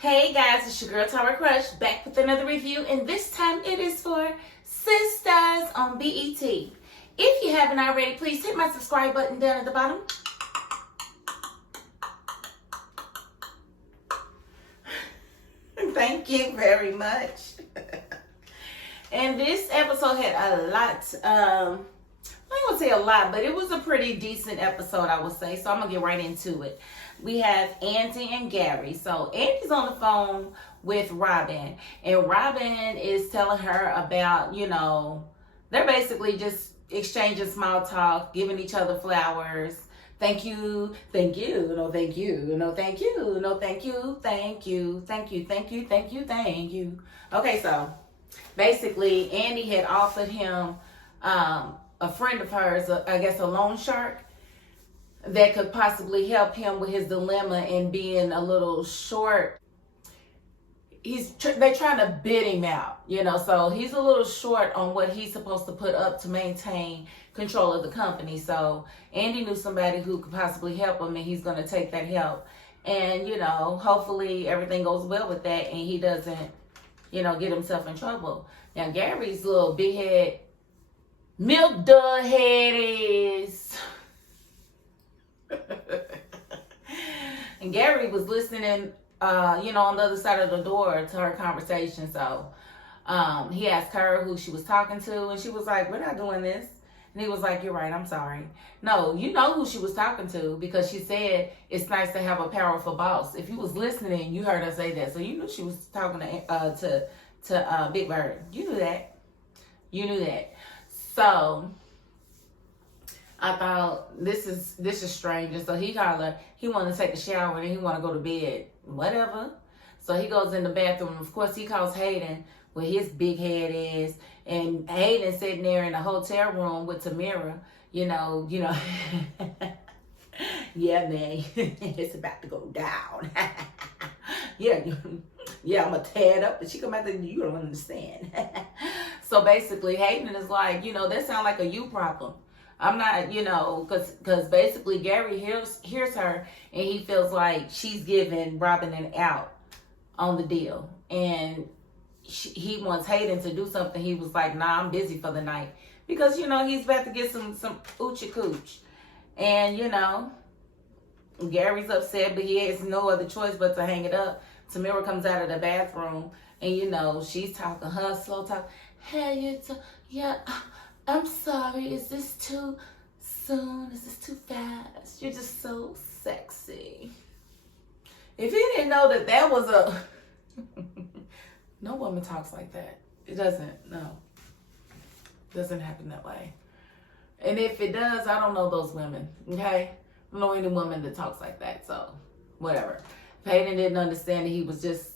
Hey guys, it's your girl Tower Crush back with another review, and this time it is for Sistas on BET. If you haven't already, please hit my subscribe button down at the bottom. Thank you very much. And this episode had a lot, I ain't gonna say a lot, but it was a pretty decent episode, I would say. So I'm gonna get right into it. We have Andy and Gary. So Andy's on the phone with Robin, and Robin is telling her about, they're basically just exchanging small talk, giving each other flowers. Thank you, no thank you, no thank you, no thank you, thank you, thank you, thank you, thank you, thank you. Okay, so basically Andy had offered him a friend of hers, I guess a loan shark, that could possibly help him with his dilemma in being a little short. They're trying to bid him out, so he's a little short on what he's supposed to put up to maintain control of the company. So Andy knew somebody who could possibly help him, and he's going to take that help. And, hopefully everything goes well with that and he doesn't, get himself in trouble. Now, Gary's little big head, milk dud head is... And Gary was listening, on the other side of the door to her conversation. So he asked her who she was talking to, and she was like, "We're not doing this." And he was like, "You're right, I'm sorry." No, you know who she was talking to, because she said it's nice to have a powerful boss. If you was listening, you heard her say that. So you knew she was talking to Big Bird. You knew that. You knew that. So I thought this is strange. And so he called her. He wanted to take a shower and he want to go to bed. Whatever. So he goes in the bathroom. Of course, he calls Hayden where his big head is. And Hayden sitting there in the hotel room with Tamira. Yeah, man, it's about to go down. yeah, I'm going to tear it up. And she come out there, you don't understand. So basically, Hayden is like, that sounds like a you problem. I'm not, because basically Gary hears her and he feels like she's giving Robin an out on the deal. And he wants Hayden to do something. He was like, "Nah, I'm busy for the night." Because, he's about to get some oochie cooch. And, Gary's upset, but he has no other choice but to hang it up. Tamira comes out of the bathroom and, she's talking her slow talk. "Hey, I'm sorry, is this too soon? Is this too fast? You're just so sexy." If you didn't know that was a... No woman talks like that. It doesn't, no. It doesn't happen that way. And if it does, I don't know those women, okay? I don't know any woman that talks like that, so whatever. Peyton didn't understand that he was just,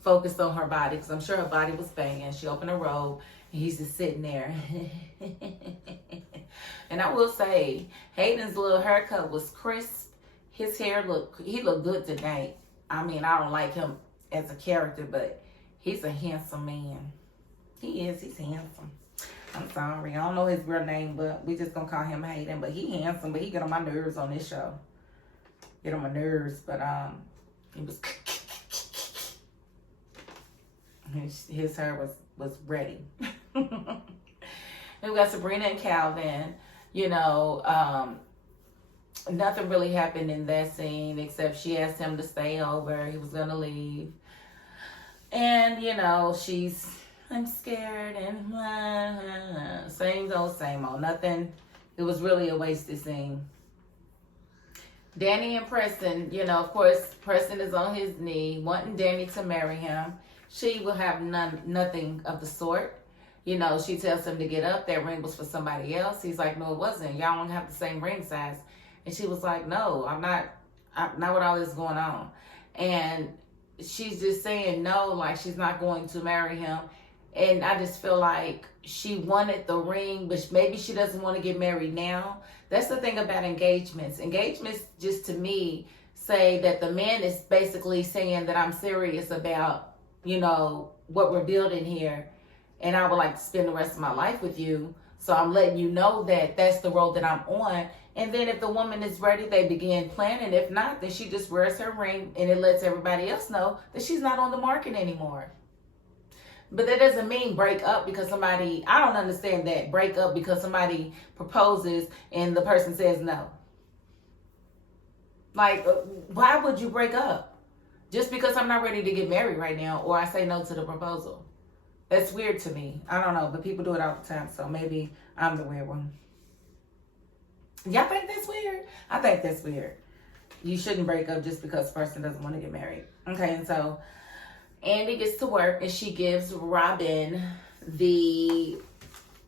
focused on her body, because I'm sure her body was banging. She opened her robe. He's just sitting there. And I will say, Hayden's little haircut was crisp. His hair he looked good tonight. I mean, I don't like him as a character, but he's a handsome man. He's handsome. I'm sorry, I don't know his real name, but we just gonna call him Hayden. But he handsome, but he get on my nerves on this show. Get on my nerves, but he was... His hair was ready. And we got Sabrina and Calvin. Nothing really happened in that scene except she asked him to stay over. He was gonna leave. And, I'm scared and same old. Nothing. It was really a wasted scene. Danny and Preston, of course, Preston is on his knee wanting Danny to marry him. She will have nothing of the sort. She tells him to get up. That ring was for somebody else. He's like, "No, it wasn't. Y'all don't have the same ring size." And she was like, "No, I'm not with all this going on." And she's just saying no, like she's not going to marry him. And I just feel like she wanted the ring, but maybe she doesn't want to get married now. That's the thing about engagements. Engagements, just to me, say that the man is basically saying that I'm serious about, what we're building here. And I would like to spend the rest of my life with you. So I'm letting you know that that's the road that I'm on. And then if the woman is ready, they begin planning. If not, then she just wears her ring and it lets everybody else know that she's not on the market anymore. But that doesn't mean break up because somebody, I don't understand that, break up because somebody proposes and the person says no. Like, why would you break up? Just because I'm not ready to get married right now, or I say no to the proposal. That's weird to me. I don't know, but people do it all the time, so maybe I'm the weird one. Y'all think that's weird? I think that's weird. You shouldn't break up just because the person doesn't want to get married. Okay, and so Andy gets to work and she gives Robin the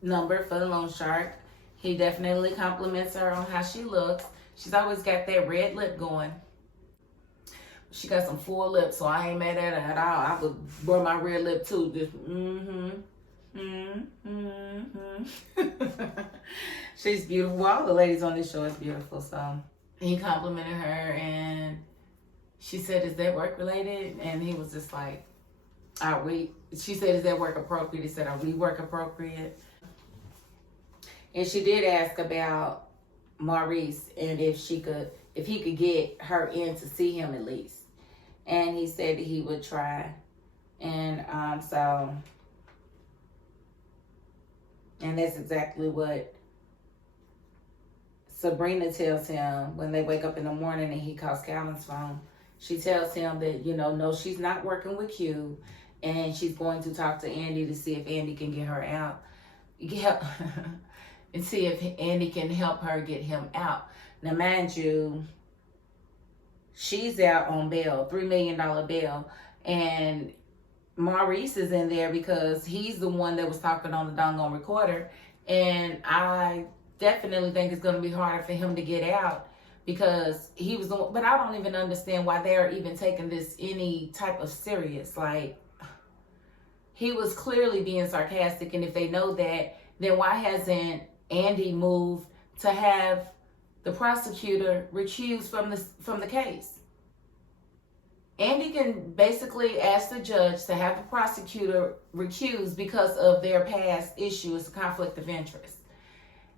number for the loan shark. He definitely compliments her on how she looks. She's always got that red lip going. She got some full lips, so I ain't mad at her at all. I would wear my red lip too. Just She's beautiful. All the ladies on this show is beautiful. So he complimented her and she said, "Is that work related?" And he was just like, "Are we?" She said, "Is that work appropriate?" He said, "Are we work appropriate?" And she did ask about Maurice and if he could get her in to see him at least. And he said that he would try. And and that's exactly what Sabrina tells him when they wake up in the morning and he calls Calvin's phone. She tells him that, no, she's not working with Q, and she's going to talk to Andy to see if Andy can get her out. And see if Andy can help her get him out. Now, mind you, she's out on bail, $3 million bail, and Maurice is in there because he's the one that was talking on the doggone recorder, and I definitely think it's going to be harder for him to get out because he was the one, but I don't even understand why they're even taking this any type of serious. Like, he was clearly being sarcastic, and if they know that, then why hasn't Andy moved to have the prosecutor recused from the case? Andy can basically ask the judge to have the prosecutor recused because of their past issues, conflict of interest.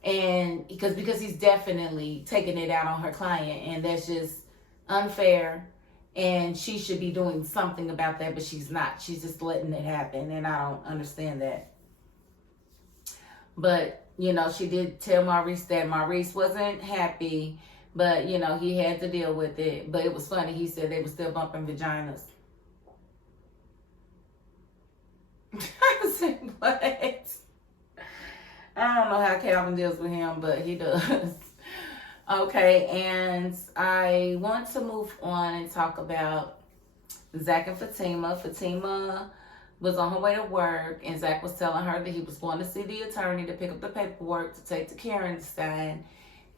And because he's definitely taking it out on her client, and that's just unfair, and she should be doing something about that, but she's not. She's just letting it happen, and I don't understand that. But she did tell Maurice that Maurice wasn't happy, but, he had to deal with it. But it was funny. He said they were still bumping vaginas. I was saying, what? I don't know how Calvin deals with him, but he does. Okay, and I want to move on and talk about Zach and Fatima. Fatima was on her way to work, and Zach was telling her that he was going to see the attorney to pick up the paperwork to take to Karen to sign.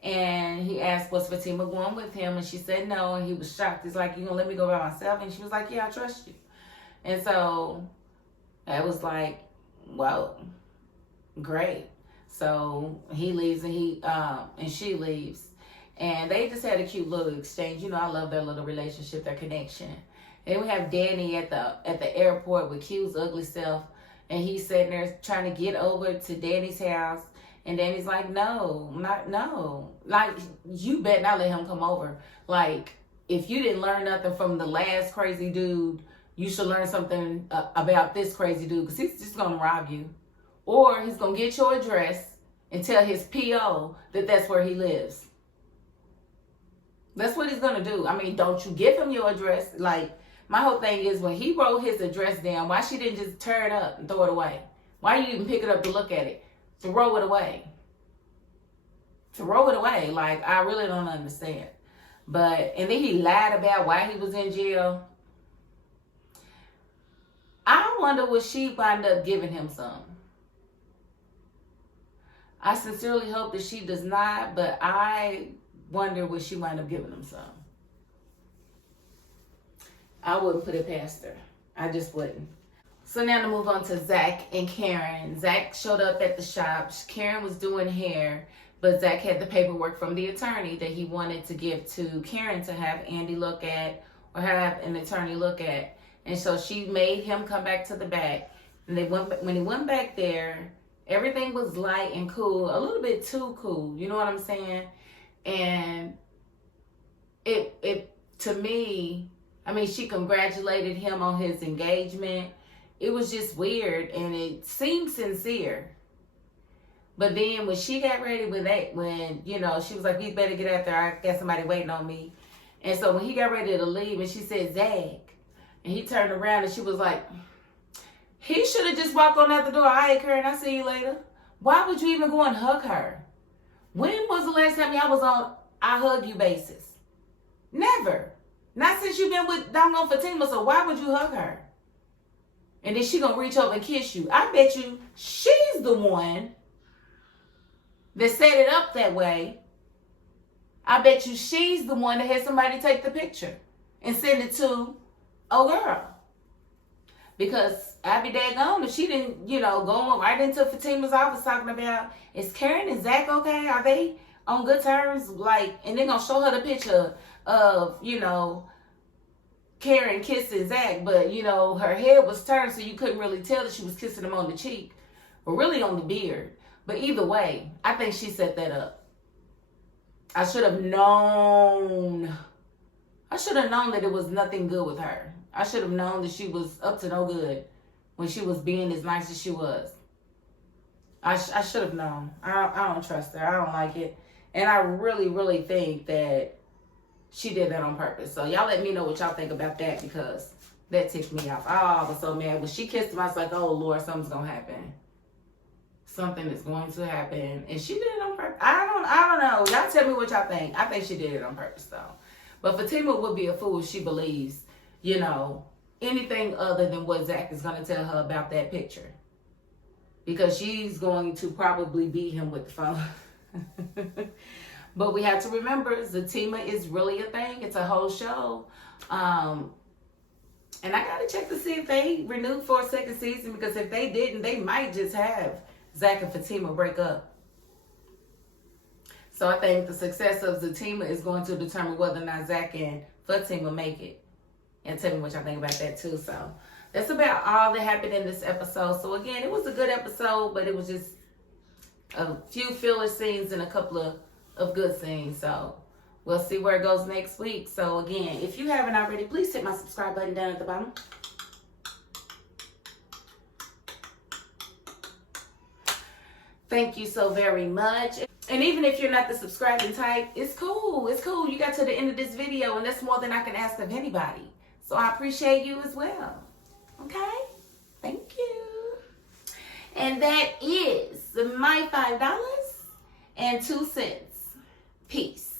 And he asked, was Fatima going with him? And she said no, and he was shocked. He's like, "You gonna let me go by myself?" And she was like, "Yeah, I trust you." And so that was like, well, great. So he leaves, and she leaves. And they just had a cute little exchange. I love their little relationship, their connection. Then we have Danny at the airport with Q's ugly self, and he's sitting there trying to get over to Danny's house, and Danny's like, no, like, you better not let him come over. Like, if you didn't learn nothing from the last crazy dude, you should learn something about this crazy dude, because he's just gonna rob you, or he's gonna get your address and tell his PO that that's where he lives. That's what he's gonna do. I mean, don't you give him your address. Like, my whole thing is, when he wrote his address down, why she didn't just tear it up and throw it away? Why you even pick it up to look at it? Throw it away. Throw it away. Like, I really don't understand. And then he lied about why he was in jail. I wonder, will she wind up giving him some? I sincerely hope that she does not, but I wonder, will she wind up giving him some? I wouldn't put it past her. I just wouldn't. So now to move on to Zach and Karen. Zach showed up at the shop. Karen was doing hair, but Zach had the paperwork from the attorney that he wanted to give to Karen to have Andy look at, or have an attorney look at. And so she made him come back to the back. And when he went back there, everything was light and cool, a little bit too cool. You know what I'm saying? And it to me, I mean, she congratulated him on his engagement. It was just weird, and it seemed sincere. But then when she got ready with that, when, you know, she was like, "We better get out there. I got somebody waiting on me." And so when he got ready to leave, and she said, "Zach," and he turned around, and she was like, "He should have just walked on out the door. I ain't care, and I'll see you later." Why would you even go and hug her? When was the last time y'all was on I hug you basis? Never. Not since you've been with doggone Fatima, so why would you hug her? And then she gonna reach over and kiss you. I bet you she's the one that set it up that way. I bet you she's the one that had somebody take the picture and send it to a girl. Because I'd be daggone if she didn't, you know, go right into Fatima's office talking about, is Karen and Zach okay? Are they on good terms? Like, and they're going to show her the picture of, you know, Karen kissing Zach, but, you know, her head was turned so you couldn't really tell that she was kissing him on the cheek, or really on the beard. But either way, I think she set that up. I should have known. I should have known that it was nothing good with her. I should have known that she was up to no good when she was being as nice as she was. I should have known. I don't trust her. I don't like it. And I really, really think that she did that on purpose. So y'all let me know what y'all think about that, because that ticked me off. Oh, I was so mad. When she kissed him, I was like, oh, Lord, something's going to happen. Something is going to happen. And she did it on purpose. I don't know. Y'all tell me what y'all think. I think she did it on purpose, though. But Fatima would be a fool if she believes, you know, anything other than what Zach is going to tell her about that picture. Because she's going to probably beat him with the phone. But we have to remember, Zatima is really a thing. It's a whole show. And I got to check to see if they renewed for a second season. Because if they didn't, they might just have Zach and Fatima break up. So I think the success of Zatima is going to determine whether or not Zach and Fatima make it. And tell me what y'all think about that too. So that's about all that happened in this episode. So again, it was a good episode, but it was just a few filler scenes and a couple of good scenes. So we'll see where it goes next week. So again, if you haven't already, please hit my subscribe button down at the bottom. Thank you so very much. And even if you're not the subscribing type, it's cool. It's cool. You got to the end of this video, and that's more than I can ask of anybody. So I appreciate you as well. Okay? Thank you. And that is my $5.02. Peace.